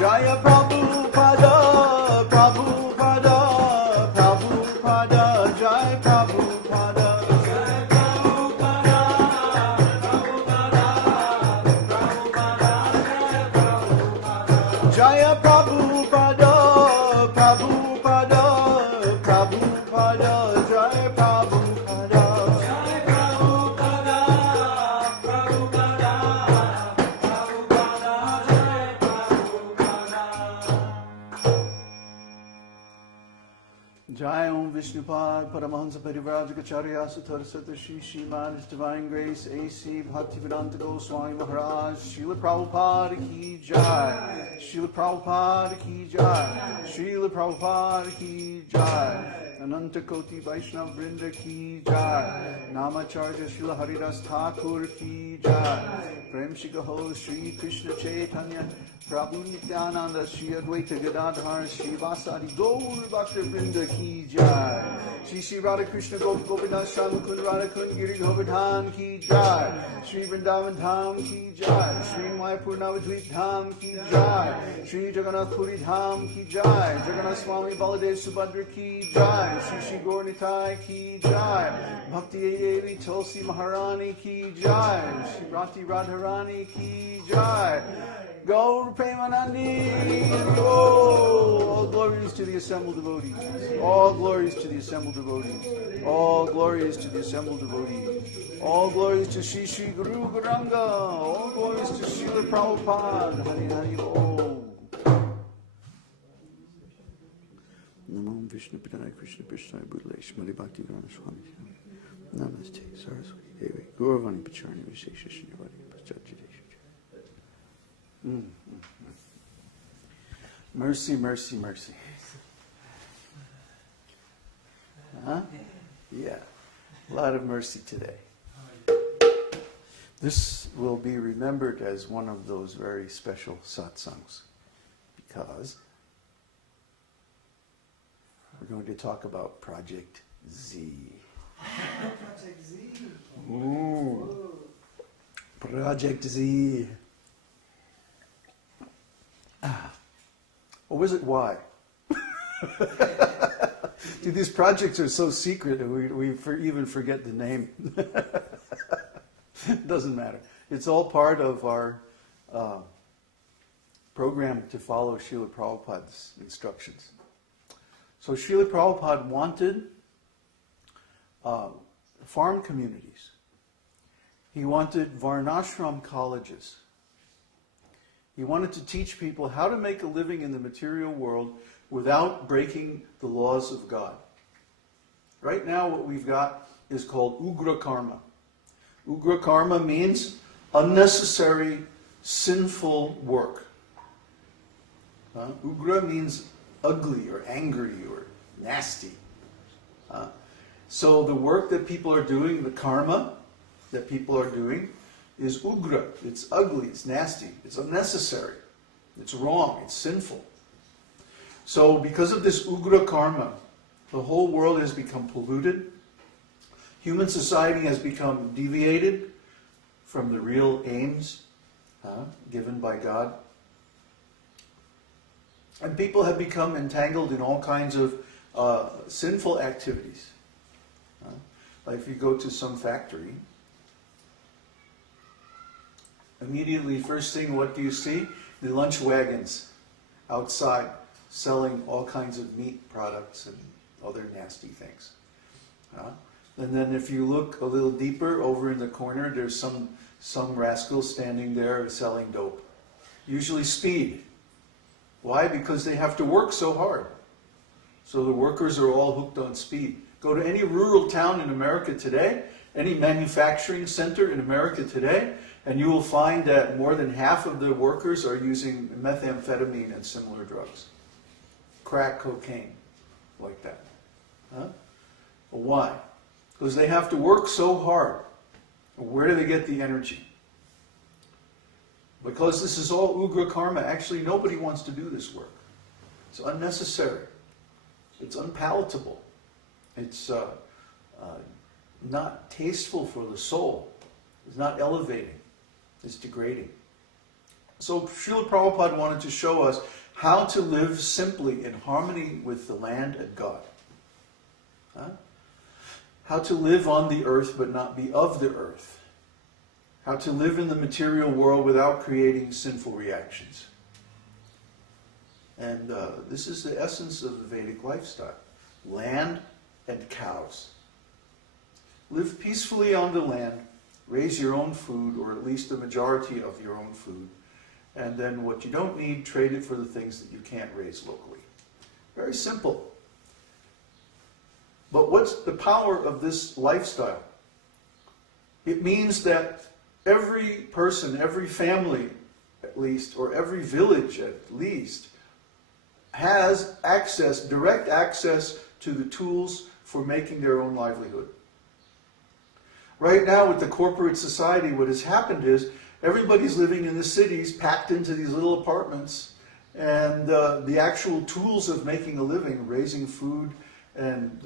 Jaya Prabhupada, Prabhupada, Prabhupada, Jaya Prabhupada. Jaya Prabhupada, Prabhupada, Prabhupada, Jaya Prabhupada. Jaya Prabhupada, Prabhupada, Prabhupada, Jaya Prabhupada. Jai Om Vishnupad Paramahansa Parivrajacharya Saraswati Shri Srimad His Divine Grace A.C. Bhaktivedanta Goswami Maharaj Śrīla Prabhupāda Ki Jai Śrīla Prabhupāda Ki Jai Śrīla Prabhupāda Ki Jai Ananta Koti Vaishnava Vrinda Ki Jai Namacharya Śrīla Haridas Thakur Ki Jai Prem Shikaho Shri Krishna Chaitanya Prabhu Nityananda Shri Advaita Gadadhar Shri Vasadi Gaur Bhakta Vrinda Ki Jai Shri Shri Radha Krishna Govinda Shamukund Radha Kund Giri Govardhan Ki Jai Shri Vrindavan Dham Ki Jai Shri Mayapur Navadvip Dham Ki Jai Shri Jagannath Puri Dham Ki Jai Jagannath Swami Baladev Subhadra Ki Jai Shri Shri Gaur Nitai Ki Jai Bhakti Devi Tulsi Maharani Ki Jai Shri Rati Radharani Ki Jai Gaur Premanandi. All glories to the assembled devotees. All glories to the assembled devotees. All glories to the assembled devotees. All glories to Shri Shri Guru Garanga. All glories to Śrīla Prabhupāda. Hari Hari Om. Namo Vishnu Padaya Krishna Prishthaya Bhutale Shmati Bhakti varṇāśrama. Namaste Saraswati Devi Gauravani Pacharni Vishesha Shinivadi Paschatchadesha. Mercy, mercy, mercy. Huh? Yeah. A lot of mercy today. This will be remembered as one of those very special satsangs because we're going to talk about Project Z. Project Z. Ooh. Project Z. Or was it why? Dude, these projects are so secret that we even forget the name. It doesn't matter. It's all part of our program to follow Śrīla Prabhupāda's instructions. So Śrīla Prabhupada wanted farm communities. He wanted varṇāśrama colleges. He wanted to teach people how to make a living in the material world without breaking the laws of God. Right now what we've got is called ugra-karma. Ugra-karma means unnecessary, sinful work. Ugra means ugly or angry or nasty. So the work that people are doing, the karma that people are doing, is ugra. It's ugly, it's nasty, it's unnecessary, it's wrong, it's sinful. So because of this ugra-karma, the whole world has become polluted. Human society has become deviated from the real aims given by God. And people have become entangled in all kinds of sinful activities. Like if you go to some factory, immediately, first thing, what do you see? The lunch wagons outside selling all kinds of meat products and other nasty things. And then if you look a little deeper, over in the corner, there's some rascal standing there selling dope. Usually speed. Why? Because they have to work so hard. So the workers are all hooked on speed. Go to any rural town in America today, any manufacturing center in America today, and you will find that more than half of the workers are using methamphetamine and similar drugs. Crack cocaine, like that. Well, why? Because they have to work so hard. Where do they get the energy? Because this is all ugra-karma. Actually, nobody wants to do this work. It's unnecessary. It's unpalatable. It's not tasteful for the soul. It's not elevating. It's degrading. So Śrīla Prabhupāda wanted to show us how to live simply in harmony with the land and God. How to live on the earth but not be of the earth. How to live in the material world without creating sinful reactions. And this is the essence of the Vedic lifestyle. Land and cows. Live peacefully on the land, raise your own food, or at least the majority of your own food, and then what you don't need, trade it for the things that you can't raise locally. Very simple. But what's the power of this lifestyle? It means that every person, every family at least, or every village at least, has access, direct access to the tools for making their own livelihood. Right now with the corporate society, what has happened is everybody's living in the cities, packed into these little apartments, and the actual tools of making a living, raising food and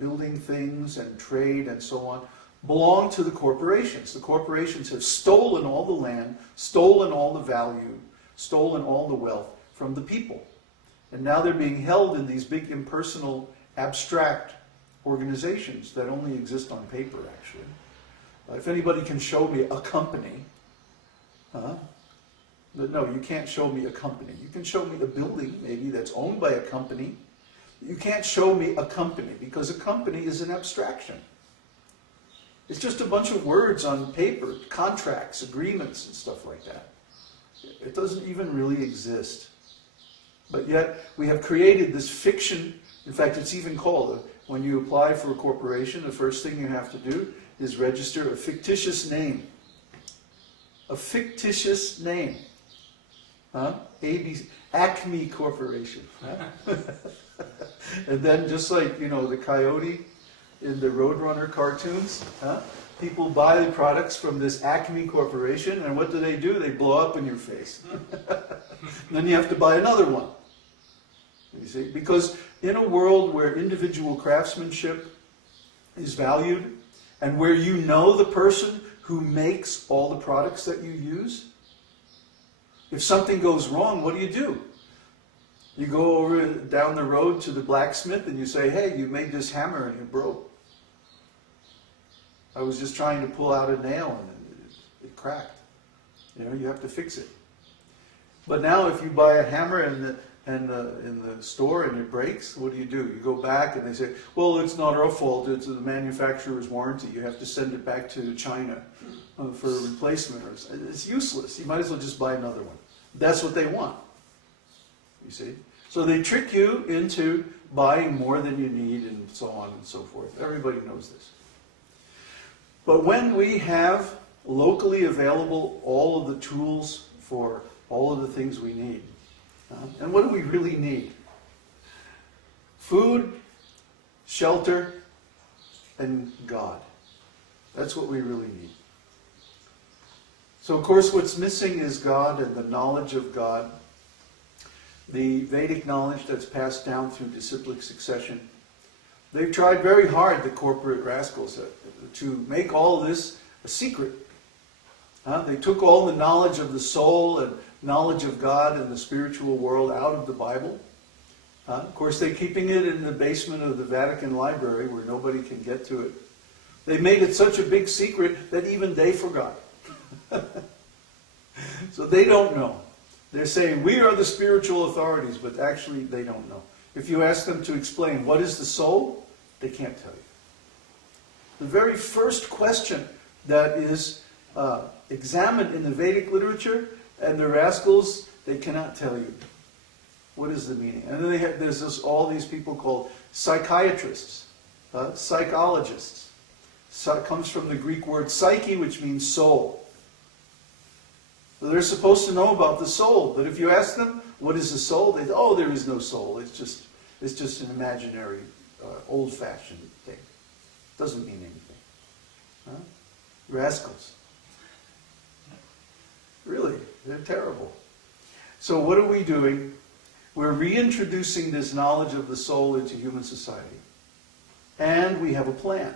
building things and trade and so on, belong to the corporations. The corporations have stolen all the land, stolen all the value, stolen all the wealth from the people. And now they're being held in these big impersonal, abstract organizations that only exist on paper, actually. If anybody can show me a company, no, you can't show me a company. You can show me a building, maybe, that's owned by a company. You can't show me a company, because a company is an abstraction. It's just a bunch of words on paper, contracts, agreements, and stuff like that. It doesn't even really exist. But yet, we have created this fiction. In fact, it's even called, when you apply for a corporation, the first thing you have to do is register a fictitious name. A fictitious name. Acme Corporation. And then just like, the coyote in the Roadrunner cartoons, people buy the products from this Acme Corporation, and what do? They blow up in your face. Then you have to buy another one. You see? Because in a world where individual craftsmanship is valued, and where you know the person who makes all the products that you use, if something goes wrong, what do? You go over down the road to the blacksmith and you say, hey, you made this hammer and it broke. I was just trying to pull out a nail and it cracked. You have to fix it. But now if you buy a hammer in the store and it breaks, what do? You go back and they say, well, it's not our fault, it's the manufacturer's warranty. You have to send it back to China for a replacement. It's useless. You might as well just buy another one. That's what they want. You see? So they trick you into buying more than you need and so on and so forth. Everybody knows this. But when we have locally available all of the tools for all of the things we need, and what do we really need? Food, shelter, and God. That's what we really need. So of course what's missing is God and the knowledge of God. The Vedic knowledge that's passed down through disciplic succession. They've tried very hard, the corporate rascals, to make all this a secret. They took all the knowledge of the soul and knowledge of God and the spiritual world out of the Bible. Of course, they're keeping it in the basement of the Vatican Library where nobody can get to it. They made it such a big secret that even they forgot. So they don't know. They're saying, we are the spiritual authorities, but actually they don't know. If you ask them to explain what is the soul, they can't tell you. The very first question that is examined in the Vedic literature, and the rascals, they cannot tell you. What is the meaning? And then there's all these people called psychiatrists, psychologists. It comes from the Greek word psyche, which means soul. So they're supposed to know about the soul, but if you ask them, what is the soul? They say, oh, there is no soul. It's just an imaginary, old-fashioned thing. It doesn't mean anything. Rascals. Really, they're terrible. So what are we doing? We're reintroducing this knowledge of the soul into human society. And we have a plan.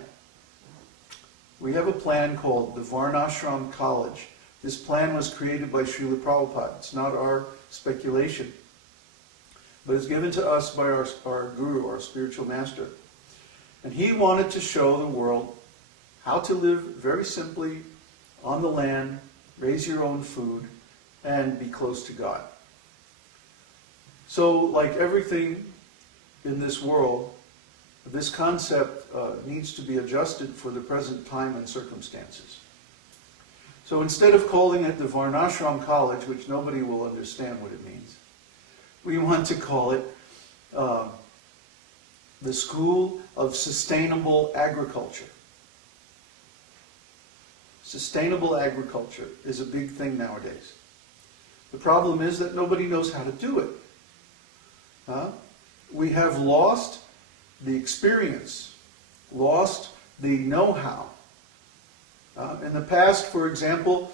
We have a plan called the Varṇāśrama College This plan was created by Śrīla Prabhupāda. It's not our speculation, but it's given to us by our guru, our spiritual master. And he wanted to show the world how to live very simply on the land, raise your own food, and be close to God. So, like everything in this world, this concept needs to be adjusted for the present time and circumstances. So instead of calling it the varṇāśrama college, which nobody will understand what it means, we want to call it the School of Sustainable Agriculture. Sustainable agriculture is a big thing nowadays. The problem is that nobody knows how to do it. We have lost the experience, lost the know-how. In the past, for example,